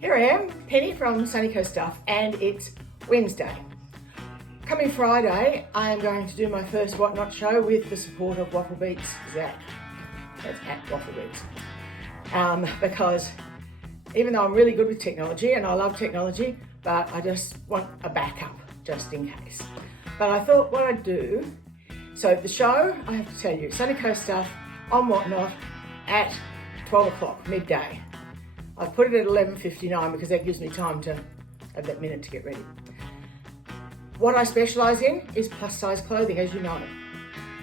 Here I am, Penny from Sunny Coast Stuff, and it's Wednesday. Coming Friday, I am going to do my first Whatnot show with the support of Waffle Beats, Zach. That's at Waffle Beats. Because even though I'm really good with technology, and I love technology, but I just want a backup, just in case. But I thought what I'd do, so the show, I have to tell you, Sunny Coast Stuff on Whatnot at 12 o'clock, midday. I've put it at 11:59 because that gives me time to have that minute to get ready. What I specialise in is plus size clothing, as you know,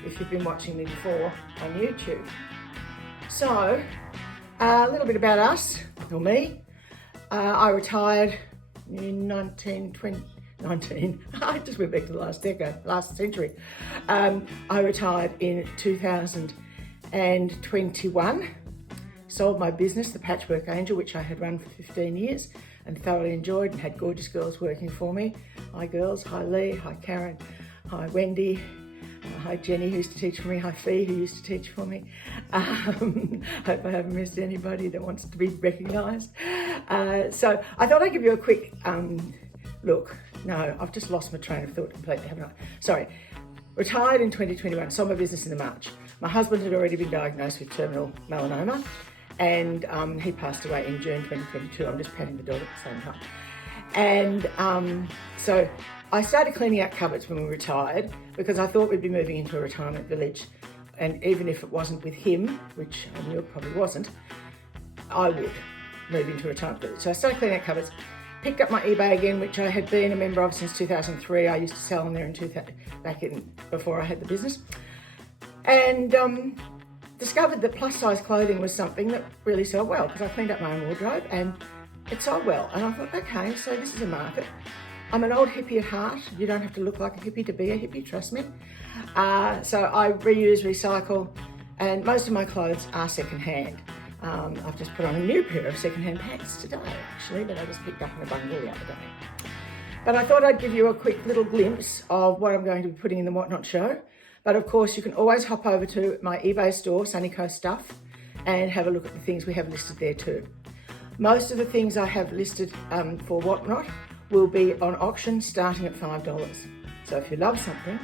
if you've been watching me before on YouTube. So, a little bit about us, or me. I retired in I just went back to the last decade, last century. I retired in 2021. Sold my business, the Patchwork Angel, which I had run for 15 years and thoroughly enjoyed, and had gorgeous girls working for me. Hi girls, hi Lee, hi Karen, hi Wendy, hi Jenny who used to teach for me, hi Fee who used to teach for me. Hope I haven't missed anybody that wants to be recognised. So I thought I'd give you a quick look. No, I've just lost my train of thought completely, haven't I? Sorry. Retired in 2021, sold my business in March. My husband had already been diagnosed with terminal melanoma, and he passed away in June 2022. I'm just patting the dog at the same time. And so I started cleaning out cupboards when we retired because I thought we'd be moving into a retirement village. And even if it wasn't with him, which I knew it probably wasn't, I would move into a retirement village. So I started cleaning out cupboards, picked up my eBay again, which I had been a member of since 2003. I used to sell on there before I had the business. And discovered that plus size clothing was something that really sold well because I cleaned up my own wardrobe and it sold well. And I thought, okay, so this is a market. I'm an old hippie at heart. You don't have to look like a hippie to be a hippie, trust me. So I reuse, recycle, and most of my clothes are secondhand. I've just put on a new pair of secondhand pants today, actually, that I just picked up in a bundle the other day. But I thought I'd give you a quick little glimpse of what I'm going to be putting in the Whatnot show. But of course, you can always hop over to my eBay store, Sunny Coast Stuff, and have a look at the things we have listed there too. Most of the things I have listed for Whatnot will be on auction starting at $5. So if you love something,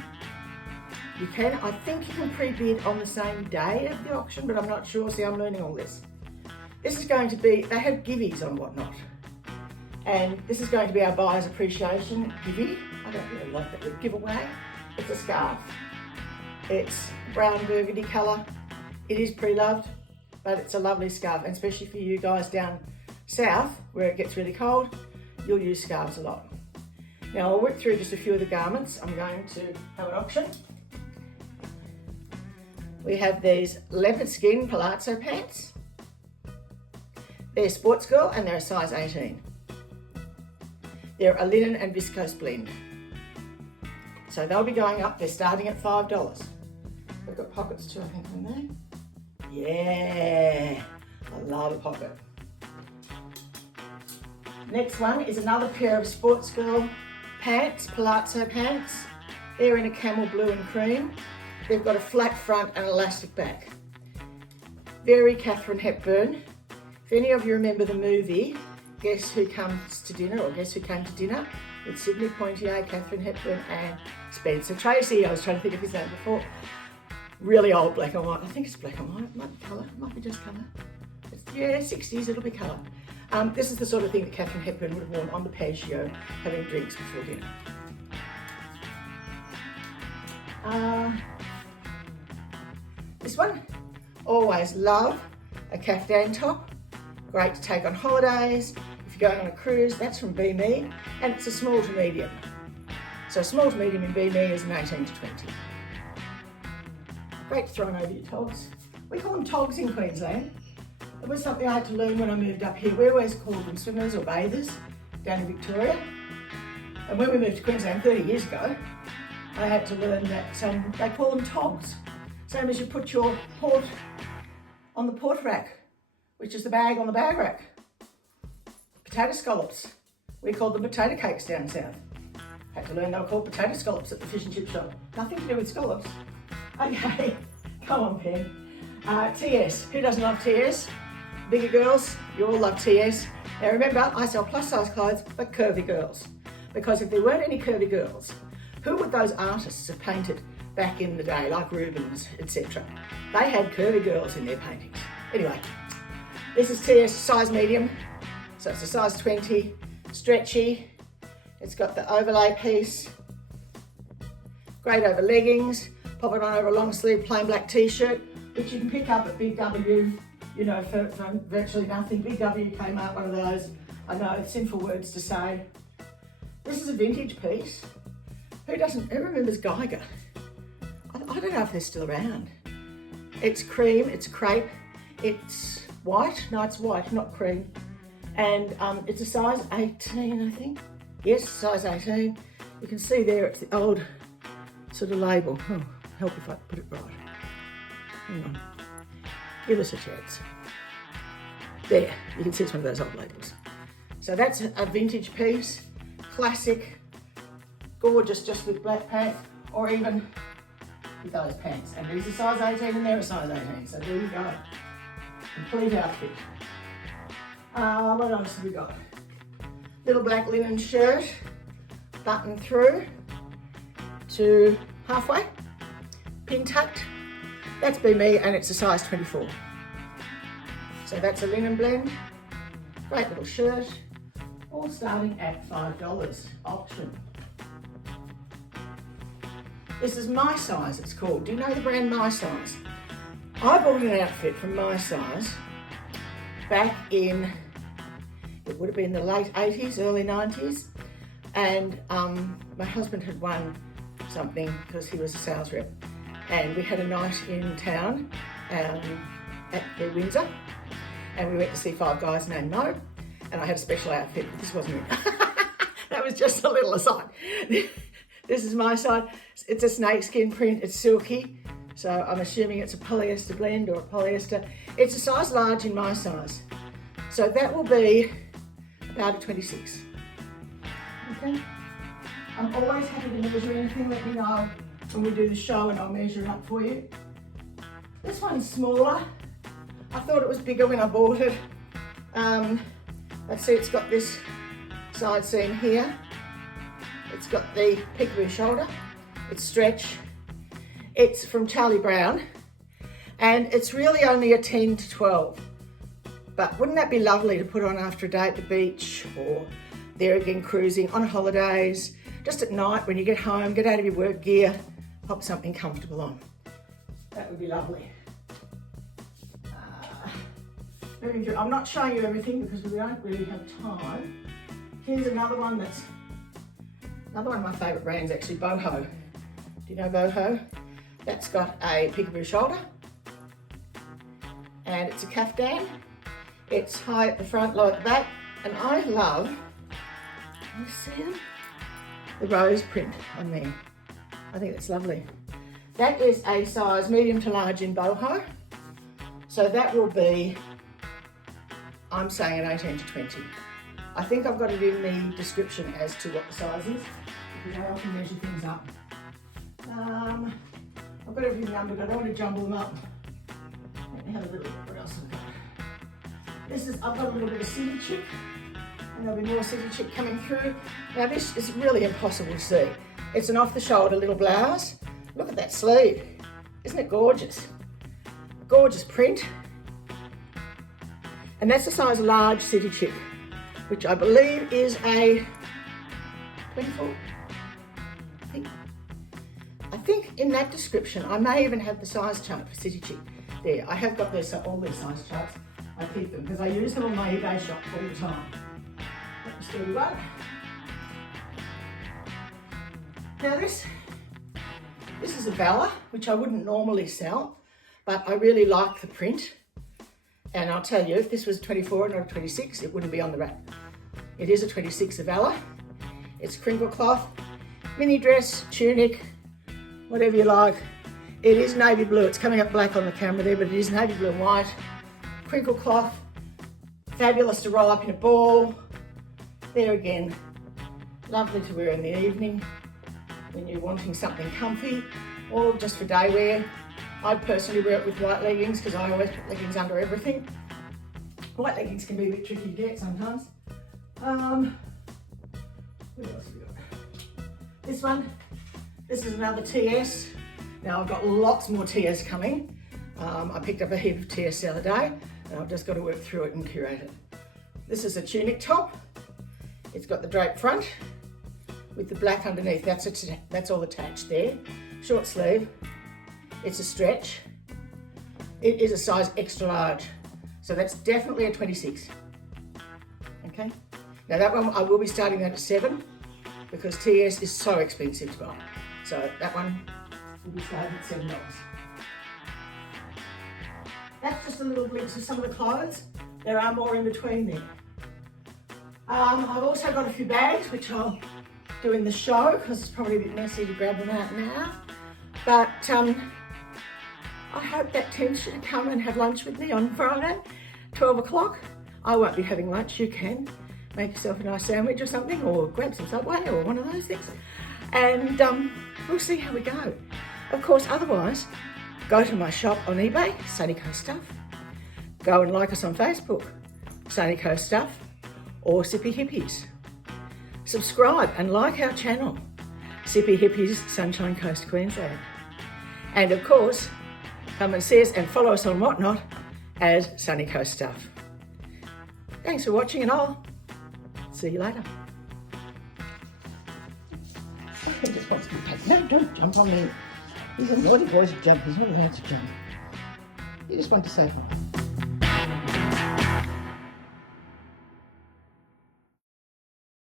you can. I think you can pre-bid on the same day of the auction, but I'm not sure. See, I'm learning all this. This is going to be, they have givvies on Whatnot. And this is going to be our buyer's appreciation givvy. I don't really like that word, giveaway. It's a scarf. It's brown burgundy colour. It is pre-loved, but it's a lovely scarf, and especially for you guys down south where it gets really cold, you'll use scarves a lot. Now I'll work through just a few of the garments I'm going to have an auction. We have these leopard skin palazzo pants. They're sports girl and they're a size 18. They're a linen and viscose blend. So they'll be going up, they're starting at $5. They've got pockets too, I think, in there. Yeah, I love a pocket. Next one is another pair of sports girl pants, palazzo pants. They're in a camel blue and cream. They've got a flat front and elastic back. Very Katharine Hepburn. If any of you remember the movie, Guess Who Comes to Dinner, or Guess Who Came to Dinner, with Sidney Poitier, Katharine Hepburn and Spencer Tracy. I was trying to think of his name before. Really old black and white. I think it's black and white. It might be colour. It might be just colour. Yeah, 60s, it'll be colour. This is the sort of thing that Katharine Hepburn would have worn on the patio, having drinks before dinner. This one, always love a caftan top. Great to take on holidays. If you're going on a cruise, that's from Be Me, and it's a small to medium. So small to medium in Be Me is an 18 to 20. Great to throw on over your togs. We call them togs in Queensland. It was something I had to learn when I moved up here. We always called them swimmers or bathers down in Victoria. And when we moved to Queensland 30 years ago, I had to learn that they call them togs. Same as you put your port on the port rack, which is the bag on the bag rack. Potato scallops. We called them potato cakes down south. Had to learn they were called potato scallops at the fish and chip shop. Nothing to do with scallops. Okay, come on, Pen. TS. Who doesn't love TS? Bigger girls, you all love TS. Now remember, I sell plus size clothes for curvy girls, because if there weren't any curvy girls, who would those artists have painted back in the day, like Rubens, etc.? They had curvy girls in their paintings. Anyway, this is TS size medium, so it's a size 20, stretchy. It's got the overlay piece, great over leggings, pop it on over a long sleeve plain black t-shirt, which you can pick up at Big W, you know, for virtually nothing. Big W came out, one of those. I know, it's sinful words to say. This is a vintage piece. Who remembers Geiger? I don't know if they're still around. It's cream, it's crepe, it's white. No, it's white, not cream. And it's a size 18, I think. Yes, size 18. You can see there, it's the old sort of label. Oh, help if I put it right. Hang on. Give us a chance. There, you can see it's one of those old labels. So that's a vintage piece, classic, gorgeous, just with black pants, or even with those pants. And these are size 18 and they're a size 18. So there you go. Complete outfit. What else have we got? Little black linen shirt, button through to halfway, pin tucked. That's been me, and it's a size 24. So that's a linen blend, great little shirt, all starting at $5, auction. This is My Size, it's called. Do you know the brand My Size? I bought an outfit from My Size back in, it would have been the late 80s, early 90s. And my husband had won something because he was a sales rep. And we had a night in town at the Windsor. And we went to see 5 guys named Mo. And I had a special outfit, but this wasn't it. That was just a little aside. This is My Size. It's a snakeskin print, it's silky. So I'm assuming it's a polyester blend or a polyester. It's a size large in My Size. So that will be about a 26. Okay. I'm always happy to measure anything. Let me know when we do the show and I'll measure it up for you. This one's smaller. I thought it was bigger when I bought it. Let's see, it's got this side seam here. It's got the peekaboo shoulder. It's stretch. It's from Charlie Brown. And it's really only a 10 to 12. But wouldn't that be lovely to put on after a day at the beach, or there again cruising, on holidays, just at night when you get home, get out of your work gear, pop something comfortable on. That would be lovely. Moving through, I'm not showing you everything because we don't really have time. Here's another one that's, another one of my favourite brands actually, Boho. Do you know Boho? That's got a peekaboo shoulder and it's a caftan. It's high at the front, low at the back, and I love, you see them? The rose print on there. I think it's lovely. That is a size medium to large in Boho. So that will be, I'm saying an 18 to 20. I think I've got it in the description as to what the size is, because I often measure things up. I've got everything numbered, I don't want to jumble them up. Let me have a little look what else I've got. This is, I've got a little bit of City Chick, and there'll be more City Chick coming through. Now this is really impossible to see. It's an off-the-shoulder little blouse. Look at that sleeve. Isn't it gorgeous? Gorgeous print. And that's a size large City Chick, which I believe is a 24, I think in that description, I may even have the size chart for City Chick. There, I have got all these size charts. I keep them because I use them on my eBay shop all the time. That was 31. Now this is a Bella, which I wouldn't normally sell, but I really like the print. And I'll tell you, if this was 24 and not a 26, it wouldn't be on the rack. It is a 26 Avella. It's crinkle cloth, mini dress, tunic, whatever you like. It is navy blue. It's coming up black on the camera there, but it is navy blue and white. Crinkle cloth, fabulous to roll up in a ball. There again, lovely to wear in the evening when you're wanting something comfy, or just for day wear. I personally wear it with white leggings because I always put leggings under everything. White leggings can be a bit tricky to get sometimes. What else have we got? This one, this is another TS. Now I've got lots more TS coming. I picked up a heap of TS the other day and I've just got to work through it and curate it. This is a tunic top. It's got the drape front with the black underneath. That's all attached there. Short sleeve. It's a stretch. It is a size extra large. So that's definitely a 26. Okay. Now that one, I will be starting that at 7 because TS is so expensive to buy. So that one will be starting at $7. That's just a little glimpse of some of the clothes. There are more in between there. I've also got a few bags, which I'll do in the show because it's probably a bit messy to grab them out now. But I hope that tempts you to come and have lunch with me on Friday, 12 o'clock. I won't be having lunch, you can. Make yourself a nice sandwich or something, or grab some Subway or one of those things. And we'll see how we go. Of course, otherwise, go to my shop on eBay, Sunny Coast Stuff. Go and like us on Facebook, Sunny Coast Stuff, or Sippy Hippies. Subscribe and like our channel, Sippy Hippies, Sunshine Coast, Queensland. And of course, come and see us and follow us on Whatnot as Sunny Coast Stuff. Thanks for watching and I'll see you later. He just wants to be taken. No, don't jump on me. He's a naughty boy to jump. He's not allowed to jump. You just want to say hi.